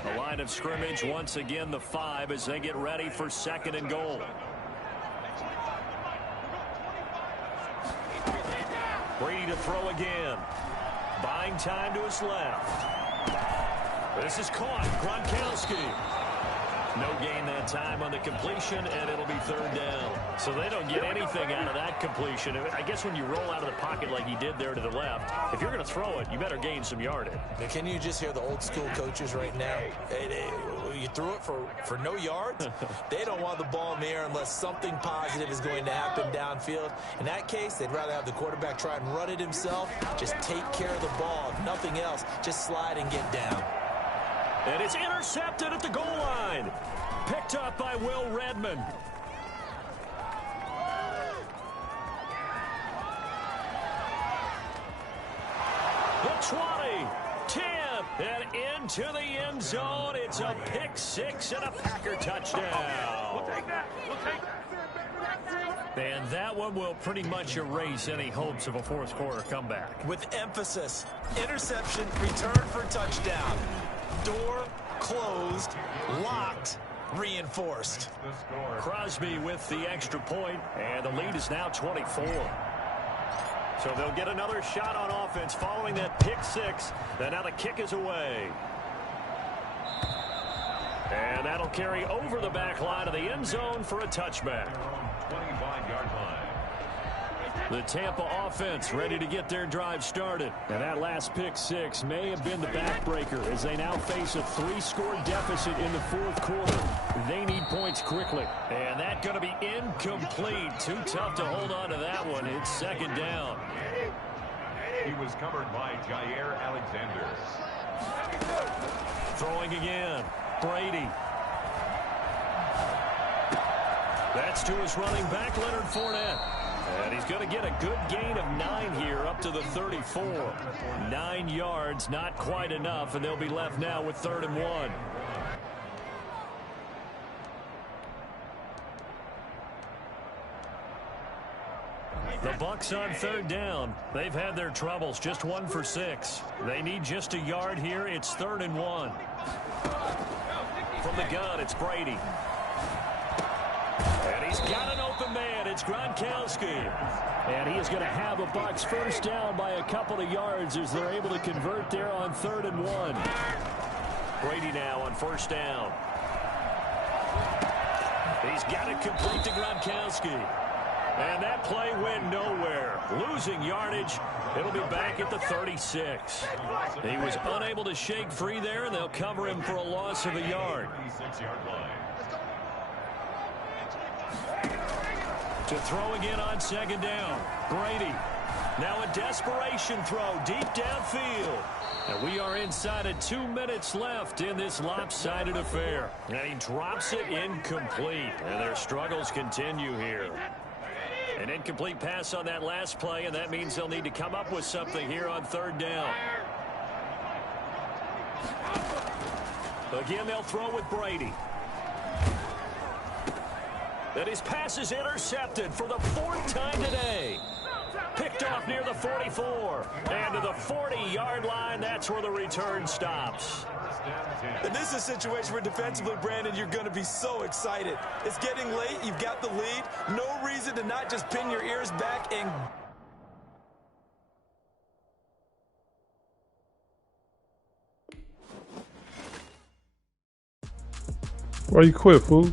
The line of scrimmage, once again, the 5 as they get ready for 2nd and goal. Brady to throw again. Buying time to his left. This is caught. Gronkowski. No gain that time on the completion, and it'll be 3rd down. So they don't get anything out of that completion. I guess when you roll out of the pocket like he did there to the left, if you're going to throw it, you better gain some yardage. Now, can you just hear the old school coaches right now? You threw it for no yards? They don't want the ball in the air unless something positive is going to happen downfield. In that case, they'd rather have the quarterback try and run it himself. Just take care of the ball. If nothing else, just slide and get down. And it's intercepted at the goal line. Picked up by Will Redmond. The 20, 10, and into the end zone. It's a pick 6 and a Packer touchdown. We'll take that. We'll take that. And that one will pretty much erase any hopes of a 4th quarter comeback. With emphasis, interception, return for touchdown. Door closed, locked, reinforced. Crosby with the extra point, and the lead is now 24. So they'll get another shot on offense following that pick 6. And now the kick is away. And that'll carry over the back line of the end zone for a touchback. 25-yard line. The Tampa offense ready to get their drive started. And that last pick 6 may have been the backbreaker as they now face a 3-score deficit in the 4th quarter. They need points quickly. And that's going to be incomplete. Too tough to hold on to that one. It's 2nd down. He was covered by Jair Alexander. Throwing again. Brady. That's to his running back, Leonard Fournette. And he's going to get a good gain of 9 here up to the 34. 9 yards, not quite enough, and they'll be left now with 3rd and 1. The Bucs on third down. They've had their troubles, just 1 for 6. They need just a yard here. It's 3rd and 1. From the gun, it's Brady. And he's got an open man. It's Gronkowski. And he is going to have a Bucs first down by a couple of yards as they're able to convert there on 3rd and 1. Brady now on first down. He's got it complete to Gronkowski. And that play went nowhere. Losing yardage. It'll be back at the 36. He was unable to shake free there, and they'll cover him for a loss of a yard. To throw again on 2nd down. Brady. Now a desperation throw deep downfield. And we are inside of 2 minutes left in this lopsided affair. And he drops it incomplete. And their struggles continue here. An incomplete pass on that last play, and that means they'll need to come up with something here on 3rd down. Again, they'll throw with Brady. And his pass is intercepted for the 4th time today. Picked off near the 44. And to the 40-yard line, that's where the return stops. And this is a situation where defensively, Brandon, you're going to be so excited. It's getting late. You've got the lead. No reason to not just pin your ears back and... Why you quit, fool?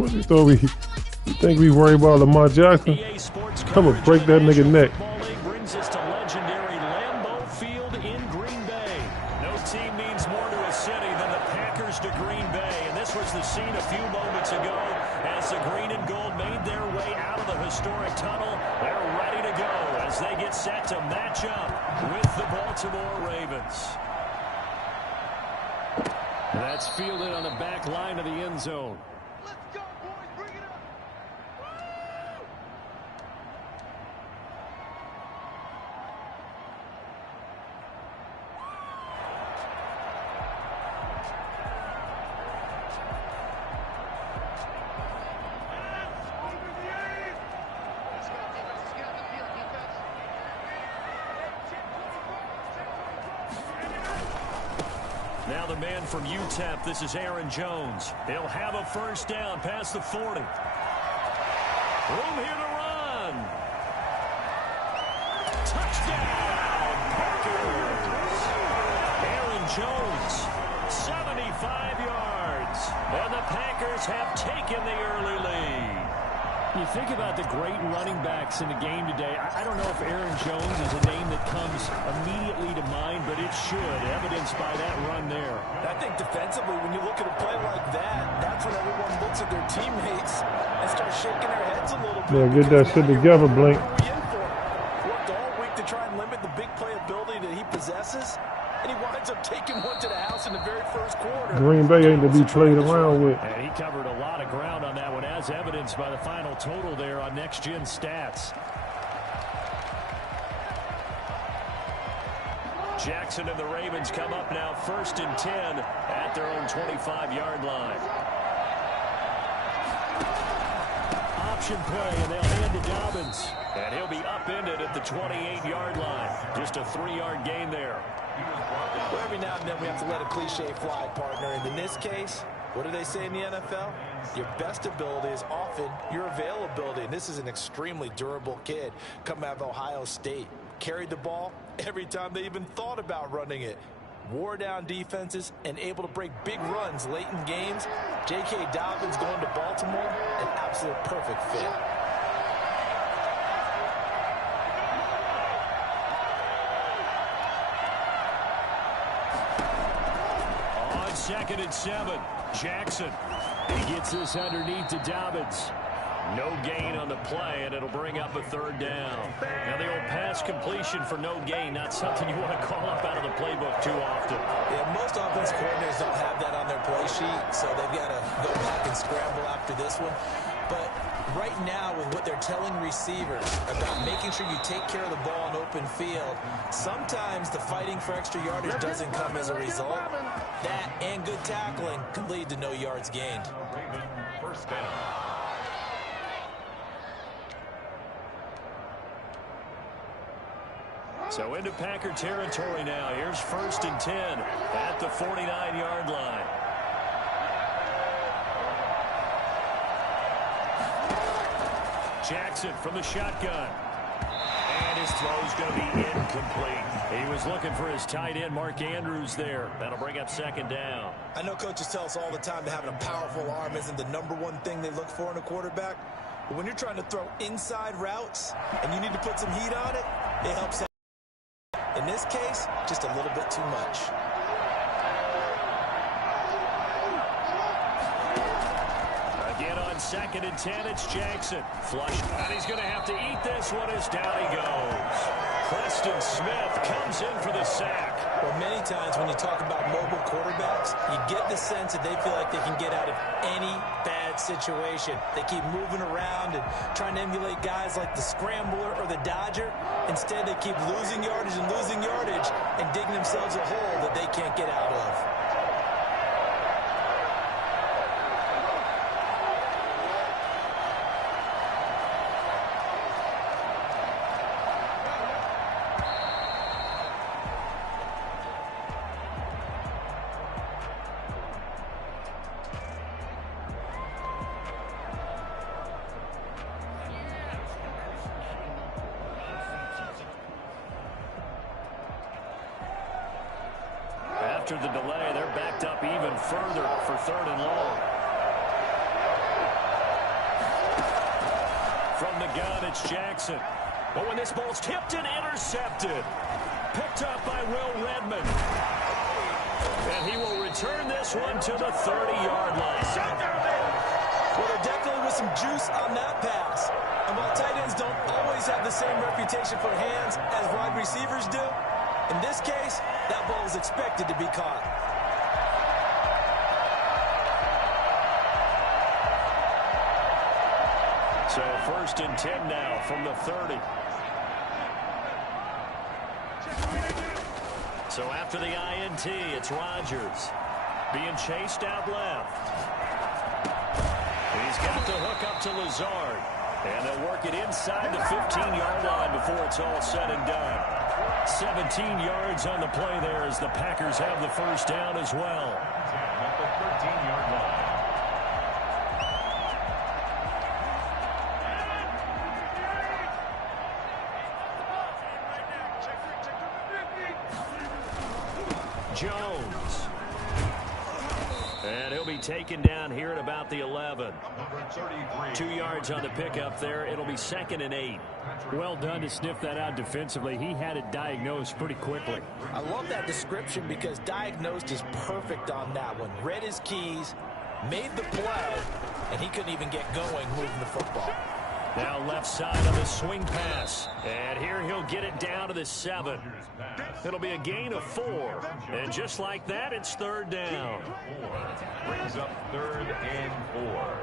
What you thought you think we worry about Lamar Jackson? I'm gonna break that nigga neck. Brings us to legendary Lambeau Field in Green Bay. No team means more to a city than the Packers to Green Bay, and this was the scene a few moments ago as the green and gold made their way out of the historic tunnel. They're ready to go as they get set to match up with the Baltimore Ravens. That's fielded on the back line of the end zone. Now the man from UTEP, this is Aaron Jones. He'll have a first down past the 40. Room here to run. Touchdown, Packers. Aaron Jones, 75 yards. And the Packers have taken the early lead. You think about the great running backs in the game today. I don't know if Aaron Jones is a name that comes immediately to mind, but it should, evidenced by that run there. I think defensively, when you look at a play like that, that's when everyone looks at their teammates and starts shaking their heads a little bit. Yeah, get that shit together, Blink. Worked all week to try and limit the big play ability that he possesses, and he winds up taking one to the house in the very first quarter. Green Bay ain't to be played around with. And he covered a lot of ground on that one, as evidenced by the final total there on Next Gen Stats. Jackson and the Ravens come up now 1st and 10 at their own 25-yard line. Option play, and they'll hand to Dobbins. And he'll be upended at the 28-yard line. Just a 3-yard gain there. Well, every now and then we have to let a cliche fly, partner. And in this case, what do they say in the NFL? Your best ability is often your availability. And this is an extremely durable kid coming out of Ohio State. Carried the ball every time they even thought about running it. Wore down defenses and able to break big runs late in games. J.K. Dobbins going to Baltimore, an absolute perfect fit. On 2nd and 7, Jackson. He gets this underneath to Dobbins. No gain on the play, and it'll bring up a 3rd down. Now, the old pass completion for no gain, not something you want to call up out of the playbook too often. Yeah, most offense coordinators don't have that on their play sheet, so they've got to go back and scramble after this one. But right now, with what they're telling receivers about making sure you take care of the ball in open field, sometimes the fighting for extra yardage doesn't come as a result. That and good tackling can lead to no yards gained. First down. So into Packer territory now. Here's 1st and 10 at the 49-yard line. Jackson from the shotgun. And his throw's going to be incomplete. He was looking for his tight end, Mark Andrews, there. That'll bring up 2nd down. I know coaches tell us all the time that having a powerful arm isn't the #1 thing they look for in a quarterback. But when you're trying to throw inside routes and you need to put some heat on it, it helps out. In this case, just a little bit too much. Again on 2nd and 10, it's Jackson. Flush, and he's going to have to eat this one as down he goes. Preston Smith comes in for the sack. Well, many times when you talk about mobile quarterbacks, you get the sense that they feel like they can get out of any bad situation. They keep moving around and trying to emulate guys like the Scrambler or the Dodger. Instead, they keep losing yardage and digging themselves a hole that they can't get out of. After the delay, they're backed up even further for 3rd and long. From the gun, it's Jackson. But when this ball's tipped and intercepted, picked up by Will Redmond. And he will return this one to the 30-yard line. Well, there definitely was some juice on that pass. And while tight ends don't always have the same reputation for hands as wide receivers do, in this case, that ball was expected to be caught. So 1st and 10 now from the 30. So after the INT, it's Rodgers being chased out left. He's got the hook up to Lazard. And they'll work it inside the 15-yard line before it's all said and done. 17 yards on the play there as the Packers have the 1st down as well. At the 13-yard line. Jones. And he'll be taken down here at about the 11. 2 yards on the pickup there. It'll be 2nd and 8. Well done to sniff that out defensively. He had it diagnosed pretty quickly. I love that description because diagnosed is perfect on that one. Read his keys, made the play, and he couldn't even get going moving the football. Now left side of the swing pass. And here he'll get it down to the 7. It'll be a gain of 4. And just like that, it's 3rd down. Brings up 3rd and 4.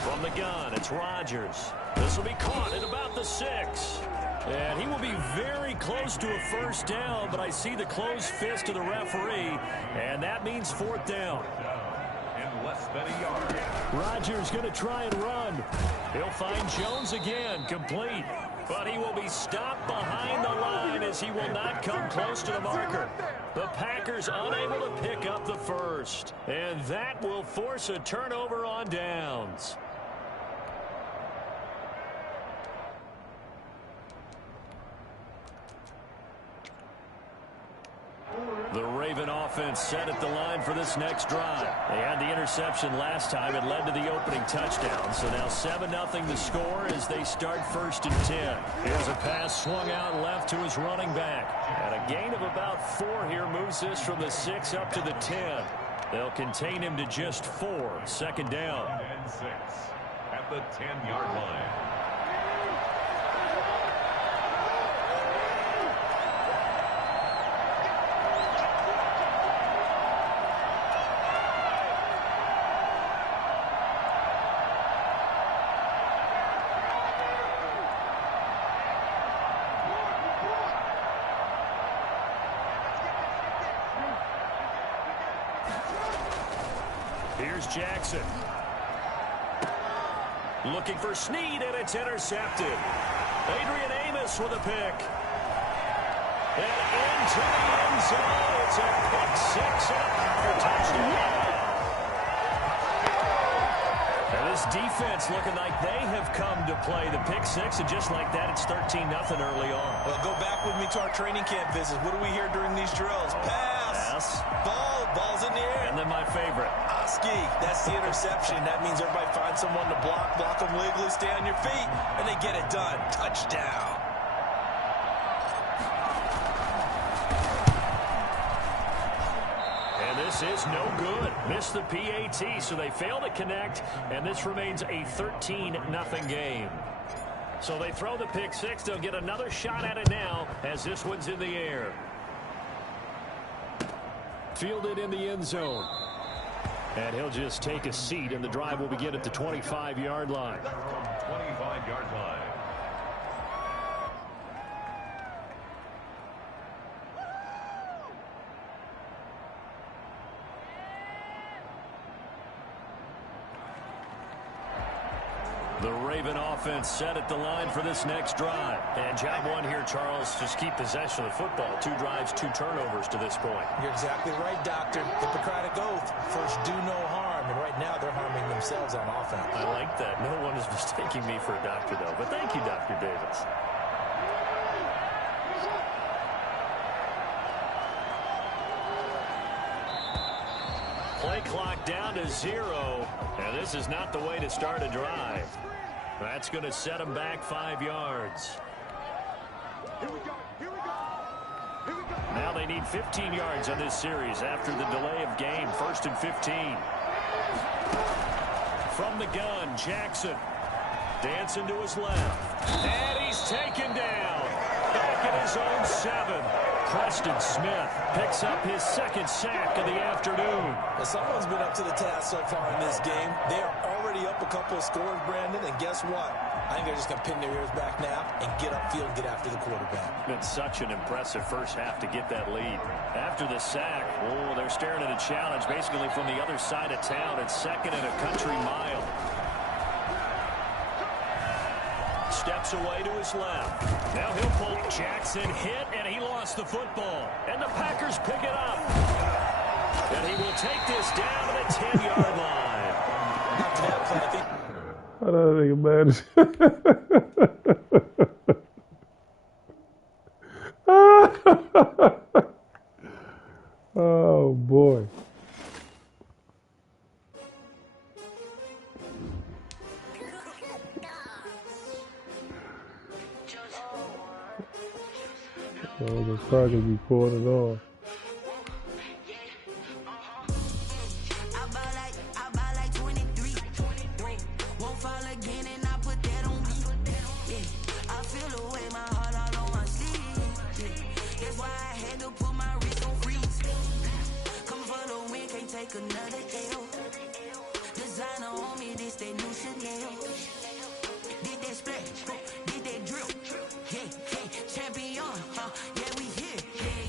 From the gun, it's Rodgers. This will be caught at about the 6. And he will be very close to a 1st down, but I see the closed fist of the referee, and that means 4th down. And less than a yard. Rodgers going to try and run. He'll find Jones again, complete. But he will be stopped behind the line as he will not come close to the marker. The Packers unable to pick up the 1st. And that will force a turnover on downs. The Raven offense set at the line for this next drive. They had the interception last time. It led to the opening touchdown. So now 7-0 the score as they start 1st and 10. Here's a pass swung out left to his running back. And a gain of about 4 here moves this from the 6 up to the 10. They'll contain him to just 4. 2nd down. And 6 at the 10-yard line. Here's Jackson. Looking for Snead, and it's intercepted. Adrian Amos with a pick. And into the end zone. It's a pick 6 and a Packer touchdown. And this defense looking like they have come to play. The pick 6, and just like that, it's 13-0 early on. Well, go back with me to our training camp visits. What do we hear during these drills? Pass. Ball's in the air. And then my favorite. Oski, that's the interception. That means everybody finds someone to block them legally, stay on your feet, and they get it done. Touchdown. And this is no good. Missed the PAT, so they fail to connect, and this remains a 13-0 game. So they throw the pick 6. They'll get another shot at it now as this one's in the air. Fielded in the end zone. And he'll just take a seat, and the drive will begin at the 25-yard line. 25-yard line. The Raven offense set at the line for this next drive. And job 1 here, Charles, just keep possession of the football. 2 drives, 2 turnovers to this point. You're exactly right, Doctor. Hippocratic oath. First, do no harm. And right now, they're harming themselves on offense. I like that. No one is mistaking me for a doctor, though. But thank you, Dr. Davis. Play clock down to 0. And this is not the way to start a drive. That's going to set them back 5 yards. Now they need 15 yards on this series after the delay of game. 1st and 15. From the gun, Jackson. Dancing to his left. And he's taken down. Back at his own 7. Preston Smith picks up his 2nd sack of the afternoon. Well, someone's been up to the task so far in this game. They are already up a couple of scores, Brandon, and guess what? I think they're just going to pin their ears back now and get upfield and get after the quarterback. Been such an impressive first half to get that lead. After the sack, they're staring at a challenge basically from the other side of town. It's 2nd and a country mile. Steps away to his left. Now he'll pull. Jackson hit, and he lost the football. And the Packers pick it up. And he will take this down to the 10-yard line. After that play, I think. I don't think about it. So the crackers be pouring it on. I buy like 23. Won't fall again and I put that on me. Yeah. I feel the way my heart all on my sleeve. Yeah. That's why I had to put my wrist on freeze. Coming for the win, can't take another L. Designer on me, this that new Chanel. Did that splash, did that drill. Yeah, champion, yeah, we here.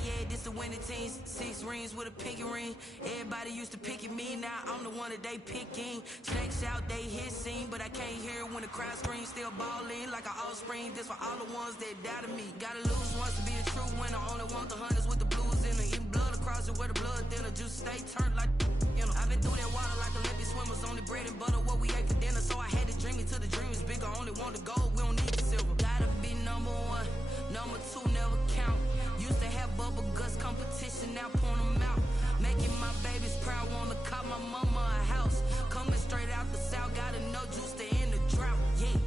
Yeah, this the winning team. 6 rings with a pinky ring. Everybody used to pick at me, now I'm the one that they picking. Snakes out, they hit scene, but I can't hear it when the crowd screams. Still balling like an offspring. This for all the ones that doubted me. Gotta lose once to be a true winner. Only want the hunters with the blues in it. Even blood across it where the blood thinner. Just stay turned like, you know. I've been through that water like Olympic swimmers. Only bread and butter, what we ate for dinner. So I had to dream it till the dream is bigger. Only want the gold, we don't need the silver. Gotta be number 1, number 2 never count. Used to have bubble guts competition, now point them out. Making my babies proud, wanna cop my mama a house. Coming straight out the south, gotta know juice to end the drought. Yeah.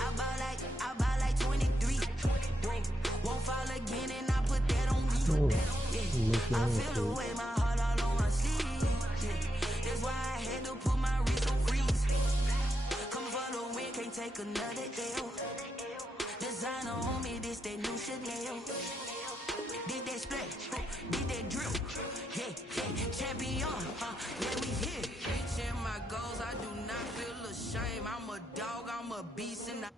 I buy like 23. Won't fall again and I put that on me. Yeah. I feel the way my heart all on my sleeve. Yeah. That's why I had to put my wrist on freeze. Coming for the win, can't take another L. Designer on me, this that new Chanel. Did that splash, did that drill. Yeah, champion, yeah, we here. Reaching my goals, I do not feel ashamed. I'm a dog, I'm a beast, and I